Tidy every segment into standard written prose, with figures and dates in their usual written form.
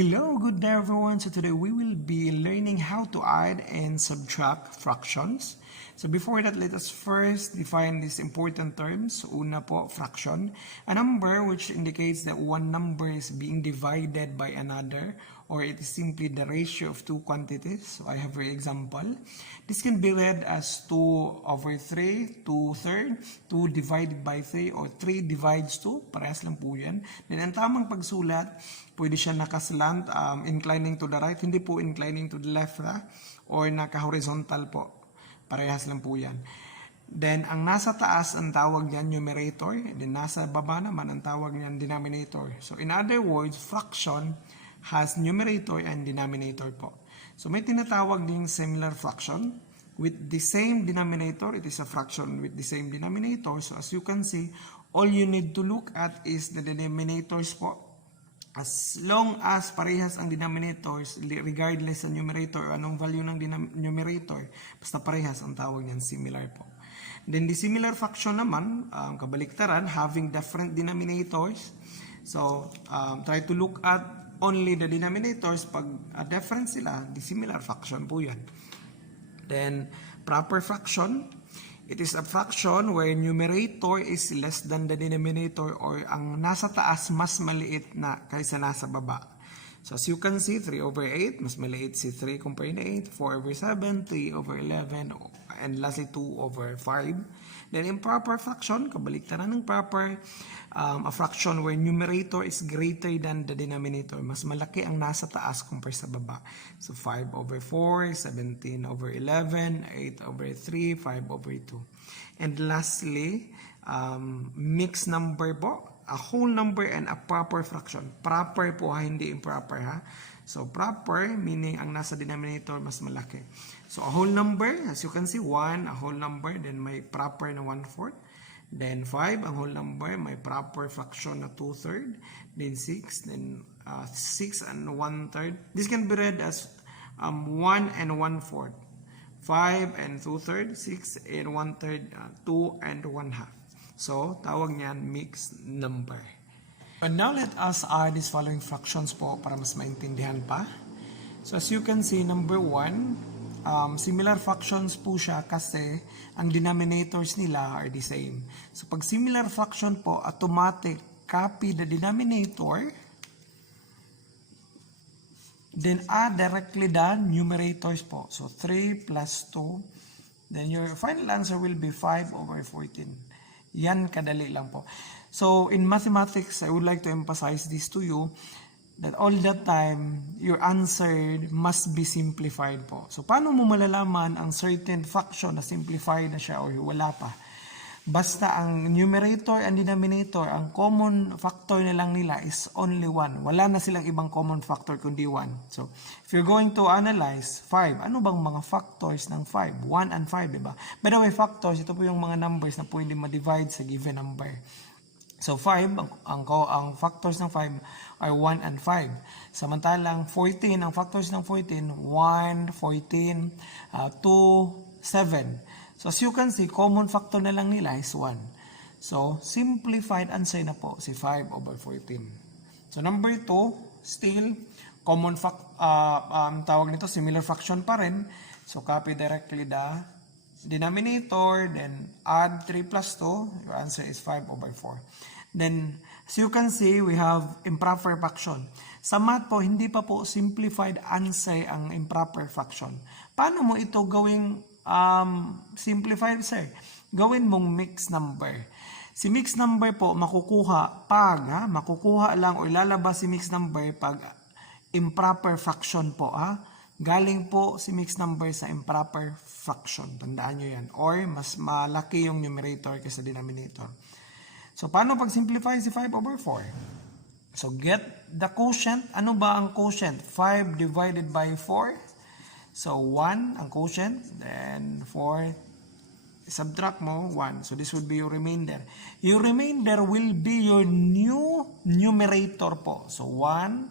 Hello, good day everyone. So today we will be learning how to add and subtract fractions. So before that, let us first define these important terms. Una po, fraction. A number which indicates that one number is being divided by another, or it is simply the ratio of two quantities. So I have an example. This can be read as 2 over 3, 2/3, 2 divided by 3, or 3 divides 2. Parehas lang po yan. Then ang tamang pagsulat, pwede siya nakaslant, inclining to the right, hindi po inclining to the left, or naka-horizontal po. Parehas lang po yan. Then, ang nasa taas, ang tawag niyan numerator. Then, nasa baba naman, ang tawag niyan denominator. So, in other words, fraction has numerator and denominator po. So, may tinatawag ding similar fraction with the same denominator. It is a fraction with the same denominator. So, as you can see, all you need to look at is the denominators po. As long as parehas ang denominators, regardless sa numerator o anong value ng numerator, basta parehas ang tawag niyan, similar po. Then dissimilar fraction naman, kabaliktaran, having different denominators. So, try to look at only the denominators. Pag different sila, dissimilar fraction po yan. Then, proper fraction. It is a fraction where numerator is less than the denominator, or ang nasa taas mas maliit na kaysa nasa baba. So as you can see, 3 over 8, mas maliit si 3 compared to 8, 4 over 7, 3 over 11, and lastly 2 over 5. Then improper fraction, kabaliktaran ng proper, a fraction where numerator is greater than the denominator. Mas malaki ang nasa taas compared sa baba. So 5 over 4, 17 over 11, 8 over 3, 5 over 2. And lastly, mixed number po. A whole number and a proper fraction. Proper po hindi improper ha. So proper meaning ang nasa denominator mas malaki. So a whole number, as you can see, 1, a whole number, then may proper na 1/4. Then 5, ang whole number, may proper fraction na 2/3. Then 6, then 6 and 1/3. This can be read as 1 and 1/4. 5 and 2/3, 6 and 1/3, 2 and 1/2. So, tawag niyan mixed number. And now let us add these following fractions po para mas maintindihan pa. So, as you can see, number 1, similar fractions po siya kasi ang denominators nila are the same. So, pag similar fraction po, automatic copy the denominator, then add directly the numerators po. So, 3 plus 2, then your final answer will be 5 over 14. Yan, kadali lang po. So, in mathematics, I would like to emphasize this to you, that all the time, your answer must be simplified po. So, paano mo malalaman ang certain fraction na simplified na siya or wala pa? Basta ang numerator and denominator, ang common factor na lang nila is only 1. Wala na silang ibang common factor kundi 1. So, if you're going to analyze 5, ano bang mga factors ng 5? 1 and 5, diba? By the way, factors, ito po yung mga numbers na pwede ma-divide sa given number. So, 5, ang factors ng 5 are 1 and 5. Samantalang 14, ang factors ng 14, 1, 14, 2, 7. So, as you can see, common factor na lang nila is 1. So, simplified answer na po, si 5 over 14. So, number 2, still, common tawag nito, similar fraction pa rin. So, copy directly the denominator, then add 3 plus 2, your answer is 5 over 4. Then, as you can see, we have improper fraction. Sa math po, hindi pa po simplified answer ang improper fraction. Paano mo ito gawing simplified, sir? Gawin mong mixed number. Si mixed number po makukuha makukuha lang o ilalabas si mixed number pag improper fraction po galing po si mixed number sa improper fraction. Tandaan nyo yan. Or mas malaki yung numerator kaysa denominator. So paano pag simplify si 5 over 4? So get the quotient. Ano ba ang quotient? 5 divided by 4. So, 1 ang quotient, then 4, subtract mo, 1. So, this would be your remainder. Your remainder will be your new numerator po. So, 1,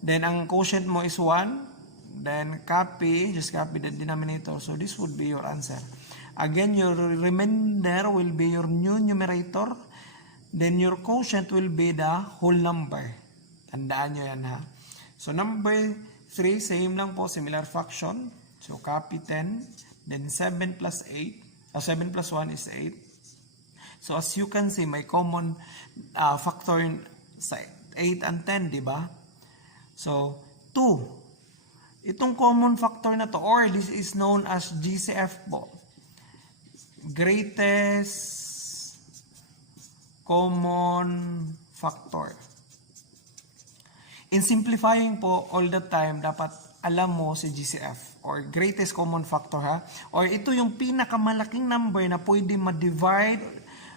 then ang quotient mo is 1, then just copy the denominator. So, this would be your answer. Again, your remainder will be your new numerator, then your quotient will be the whole number. Tandaan nyo yan ha. So number 3, same lang po, similar fraction. So copy 10, then 7 plus 8, 7 plus 1 is 8. So as you can see, may common factor sa 8 and 10, di ba? So 2. Itong common factor na to, or this is known as GCF po. Greatest common factor. In simplifying po, all the time, dapat alam mo si GCF or greatest common factor, ha? Or ito yung pinakamalaking number na pwede ma-divide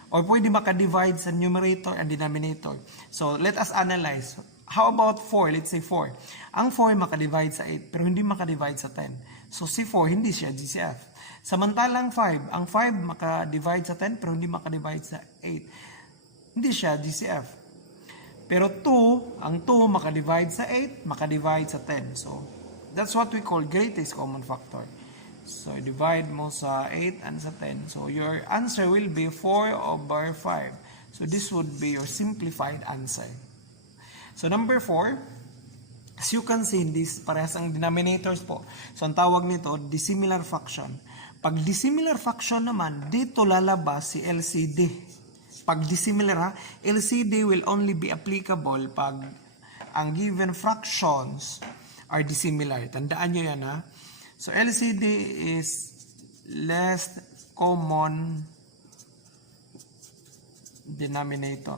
or pwede maka-divide sa numerator and denominator. So, let us analyze. How about 4? Let's say 4. Ang 4 maka-divide sa 8 pero hindi maka-divide sa 10. So, si 4 hindi siya GCF. Samantalang 5, ang 5 maka-divide sa 10 pero hindi maka-divide sa 8. Hindi siya GCF. Pero 2, ang 2 maka-divide sa 8, maka-divide sa 10. So, that's what we call greatest common factor. So, divide mo sa 8 and sa 10. So, your answer will be 4 over 5. So, this would be your simplified answer. So, number 4, as you can see, this parehas ang denominators po. So, ang tawag nito, dissimilar fraction. Pag dissimilar fraction naman, dito lalabas si LCD. Pag dissimilar, ha, LCD will only be applicable pag ang given fractions are dissimilar. Tandaan nyo yan, ha. So, LCD is least common denominator.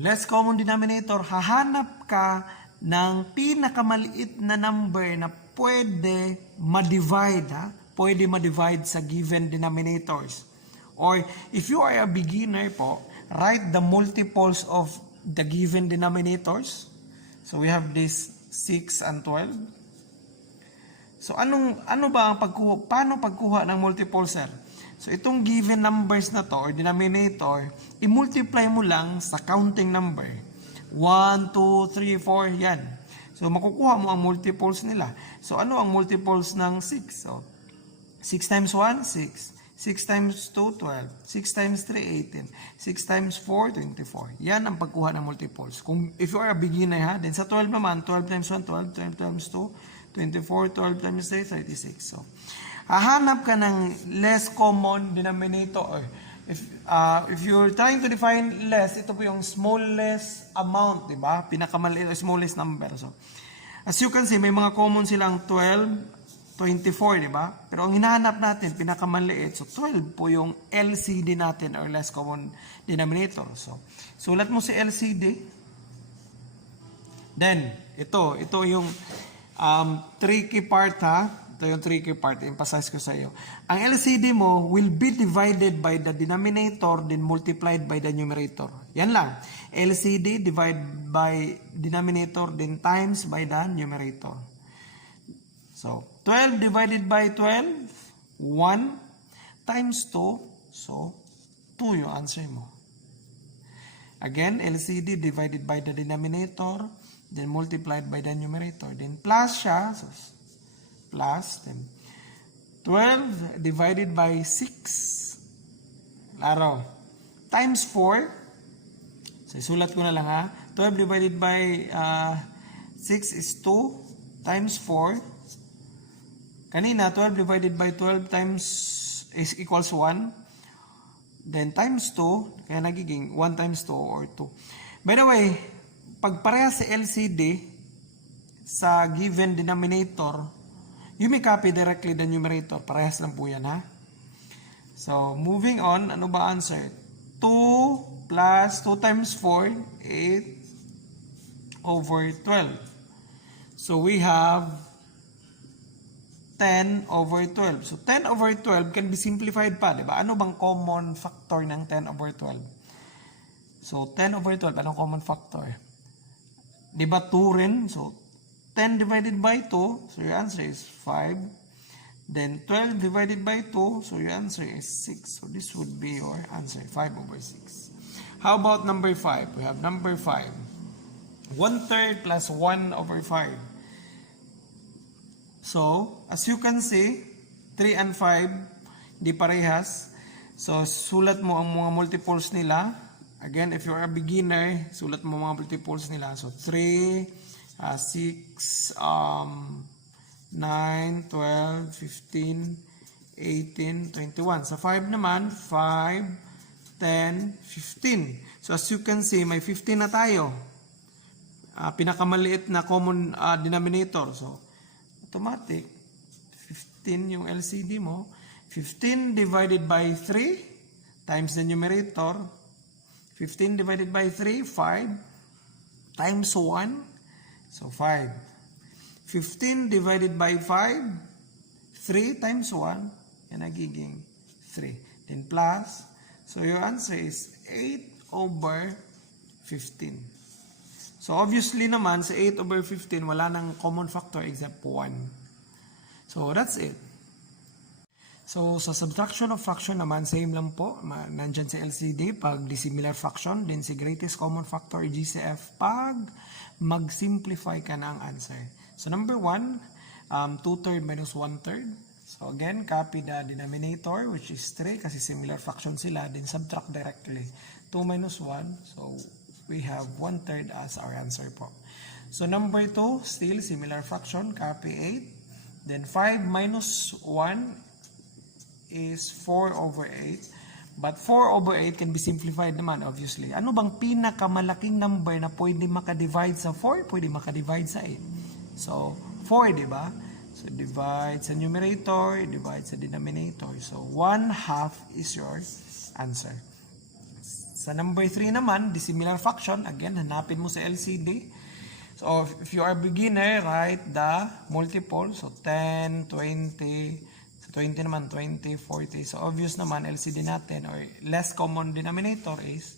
Least common denominator, hahanap ka ng pinakamaliit na number na pwede ma-divide, ha? Pwede ma-divide sa given denominators. Or if you are a beginner po, write the multiples of the given denominators. So we have this 6 and 12. So ano ba ang paano pagkuha ng multiples, sir? So itong given numbers na to or denominator, i-multiply mo lang sa counting number. 1, 2, 3, 4, yan. So makukuha mo ang multiples nila. So ano ang multiples ng 6? So 6 times 1, 6. 6 times 2, 12. 6 times 3, 18. 6 times 4, 24. Yan ang pagkuha ng multiples. If you are a beginner, ha, then sa 12 naman, 12 times 1, 12, 12 times 2, 24, 12 times 3, 36. So, hahanap ka ng less common denominator. If you're trying to define less, ito po yung smallest amount, di ba? Pinakamaliit, smallest number. So, as you can see, may mga common silang 12, 24, di ba? Pero ang hinahanap natin, pinakamaliit. So, 12 po yung LCD natin or less common denominator. So, sulat mo si LCD. Then, ito yung tricky part, ha? Ito yung tricky part. Emphasize ko sa iyo. Ang LCD mo will be divided by the denominator then multiplied by the numerator. Yan lang. LCD divided by denominator then times by the numerator. So, 12 divided by 12, 1 times 2, so 2 yung answer mo. Again, LCD divided by the denominator, then multiplied by the numerator. Then plus siya, so plus, then 12 divided by 6, laro, times 4, so isulat ko na lang, ha, 12 divided by 6 is 2, times 4, kanina, 12 divided by 12 times is equals 1. Then times 2, kaya nagiging 1 times 2 or 2. By the way, pag parehas sa LCD sa given denominator, you may copy directly the numerator. Parehas lang po yan, ha? So, moving on, ano ba answer? 2 plus 2 times 4, 8 over 12. So, we have 10 over 12. So, 10 over 12 can be simplified pa, di ba? Ano bang common factor ng 10 over 12? So, 10 over 12, anong common factor? Di ba 2 rin? So, 10 divided by 2, so your answer is 5. Then, 12 divided by 2, so your answer is 6. So, this would be your answer, 5 over 6. How about number 5? We have number 5. 1/3 plus 1 over 5. So, as you can see, 3 and 5, di parehas. So, sulat mo ang mga multiples nila. Again, if you're a beginner, sulat mo mga multiples nila. So, 3, 6, 9, 12, 15, 18, 21. Sa 5 naman, 5, 10, 15. So, as you can see, may 15 na tayo. Pinakamaliit na common denominator. So, automatic, 15 yung LCD mo. 15 divided by 3 times the numerator. 15 divided by 3, 5 times 1. So, 5. 15 divided by 5, 3 times 1, yan nagiging 3. Then plus, so your answer is 8 over 15. So, obviously naman, sa 8 over 15, wala nang common factor except 1. So, that's it. So, sa subtraction of fraction naman, same lang po. Nandyan sa LCD pag dissimilar fraction. Then, si greatest common factor, GCF, pag mag-simplify ka na ang answer. So, number 1, 2/3 minus 1/3. So, again, copy the denominator, which is 3, kasi similar fraction sila. Then, subtract directly. 2 minus 1. So, we have 1/3 as our answer po. So, number 2, still similar fraction, copy 8. Then, 5 minus 1 is 4 over 8. But 4 over 8 can be simplified naman, obviously. Ano bang pinakamalaking number na pwede makadivide sa 4? Pwede makadivide sa 8. So, 4, di ba? So, divide sa numerator, divide sa denominator. So, 1/2 is your answer. Sa number 3 naman, dissimilar fraction. Again, hanapin mo sa LCD. So, if you are beginner, write the multiple. So, 10, 20, 20 naman, 20, 40. So, obvious naman, LCD natin or less common denominator is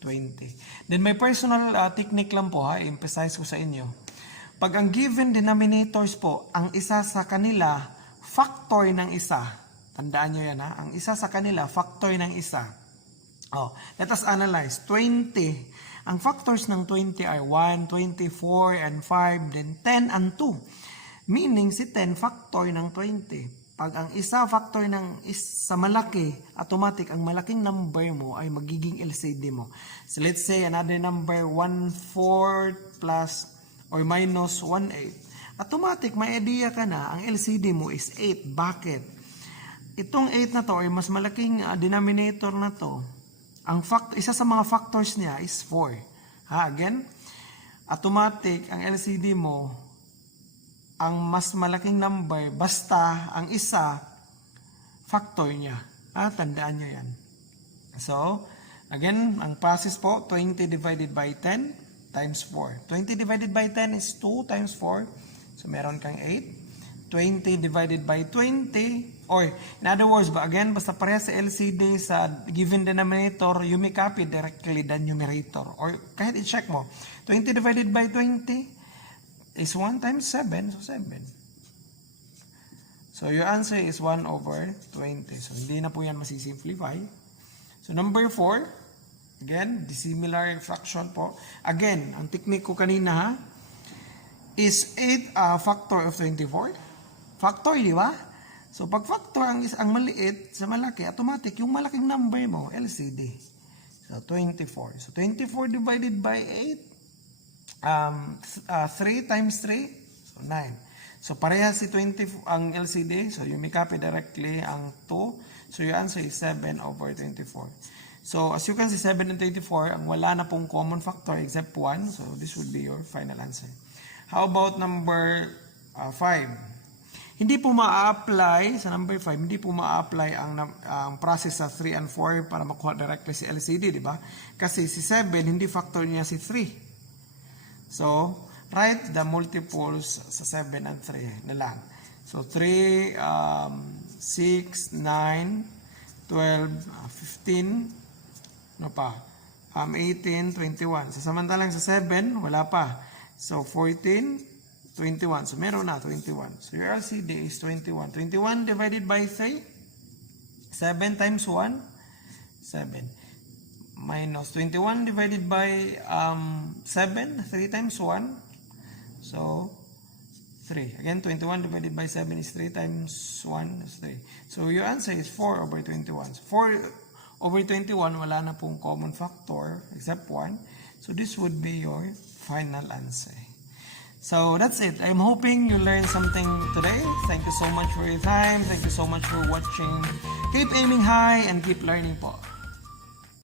20. Then, may personal technique lang po ha, emphasize ko sa inyo. Pag ang given denominators po, ang isa sa kanila, factor ng isa. Tandaan nyo yan ha, ang isa sa kanila, factor ng isa. Oh, let us analyze. 20. Ang factors ng 20 are 1, 24, and 5, then 10 and 2. Meaning, si 10 factor ng 20. Pag ang isa factor ng sa malaki, automatic, ang malaking number mo ay magiging LCD mo. So, let's say, another number, 1/4 plus or minus 1/8. Automatic, may idea ka na, ang LCD mo is 8. Bakit? Itong 8 na to, or mas malaking denominator na to, isa sa mga factors niya is 4. Again, automatic, ang LCD mo, ang mas malaking number, basta ang isa, factor niya. Tandaan nyo yan. So, again, ang process po, 20 divided by 10 times 4. 20 divided by 10 is 2 times 4. So, meron kang 8. 20 divided by 20, or in other words, again, basta pareha sa LCD sa given denominator, you may copy directly the numerator. Or kahit i-check mo, 20 divided by 20, is 1 times 7, so 7. So, your answer is 1 over 20. So, hindi na po yan masisimplify. So, number 4, again, dissimilar fraction po. Again, ang technique ko kanina ha, is 8 factor of 24. Factor, di ba? So, pag factor ang maliit sa malaki, automatic, yung malaking number mo, LCD. So, 24. So, 24 divided by 8, 3 times 3, so 9. So, pareha si 20 ang LCD. So, you may copy directly ang 2. So, your answer is 7 over 24. So, as you can see, 7 and 24, ang wala na pong common factor except 1. So, this would be your final answer. How about number 5? Hindi po ma-apply, sa number 5, hindi po ma-apply ang process sa 3 and 4 para makuha directly si LCD, di ba? Kasi si 7, hindi factor niya si 3. So, write the multiples sa 7 and 3 na lang. So, 3, 6, 9, 12, 15, ano pa? 18, 21. So, samantalang sa 7, wala pa. So, 14, 21. So, meron na, 21. So, your LCD is 21. 21 divided by 3, 7 times 1, 7. Minus 21 divided by 7, 3 times 1. So, 3. Again, 21 divided by 7 is 3 times 1 is 3. So, your answer is 4 over 21. So, over 21, wala na pong common factor except 1. So this would be your final answer. So that's it. I'm hoping you learned something today. Thank you so much for your time. Thank you so much for watching. Keep aiming high and keep learning po.